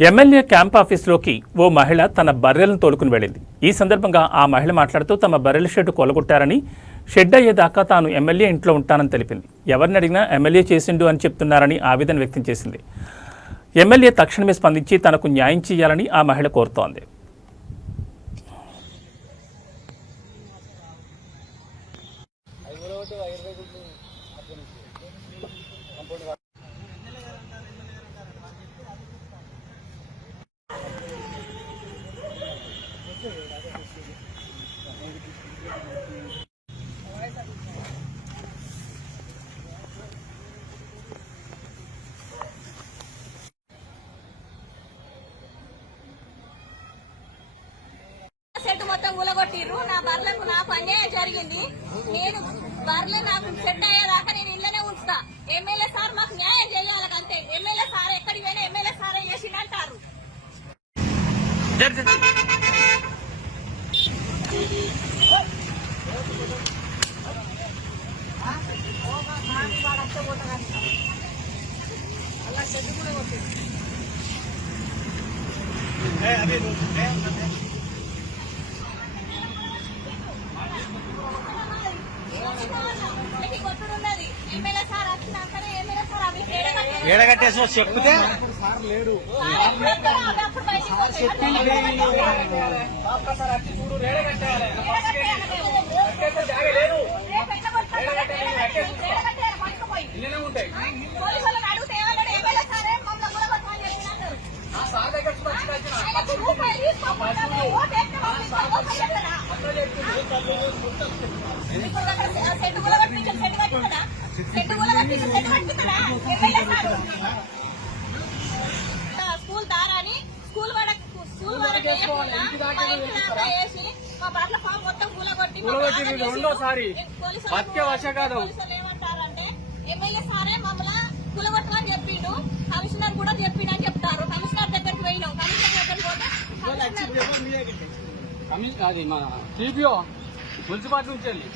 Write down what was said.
MLA camp ఆఫీస్లోకి ఓ మహిళ తన బర్రెలను తోలుకుని వెళ్ళింది. ఈ సందర్భంగా ఆ మహిళ మాట్లాడుతూ తమ బర్రెల షెడ్ కొలగొట్టారని షెడ్ అయ్యేదాకా తాను ఎమ్మెల్యే ఇంట్లో ఉంటానని తెలిపింది. ఎవరిని అడిగినా ఎమ్మెల్యే చేసిండు అని చెప్తున్నారని ఆవేదన వ్యక్తం చేసింది. ఎమ్మెల్యే తక్షణమే స్పందించి తనకు న్యాయం చేయాలని ఆ మహిళ కోరుతోంది. సెట్ మొత్తం ఉలగొట్టిర్రు నా బర్లకు నాకు అన్యాయం జరిగింది. నేను బర్రెలు నాకు సెట్ అయ్యేదాకా నేను ఇళ్ళనే ఉంచుతా. ఎమ్మెల్యే సార్ మాకు న్యాయం చేయాలి అంతే ఎమ్మెల్యే సార్ ఎక్కడికి పోయినా ఎమ్మెల్యే సార్ చేసిండు అంటారు ఎట్టి కొట్టుడున్నది ఎమ్మెల్యే సార్ వచ్చినాకనే ఎమ్మెల్యే సార్ అవి ఏడగట్టారు. ఏడగట్టేసి చెప్తే సార్ ఎక్కడ అవి అప్పుడు బయటికి పోతాయి. రేపు మా ఇంటి దాకా వేసి మా బట్ల ఫామ్ మొత్తం కూలగొట్టి రెండోసారి. బతికే. పోలీసులు ఏమంటారంటే ఎమ్మెల్యే సారే మమ్మల్ని కూలగొట్టమని చెప్పిండు. కమిషనర్ కూడా చెప్పిండు అని చెప్తారు. కమిషనర్ దగ్గరికి పోయినాం. కమిషనర్ దగ్గరికి పోతే అది మన టీపీఓ మున్సిపాలిటీ నుంచి వెళ్ళి.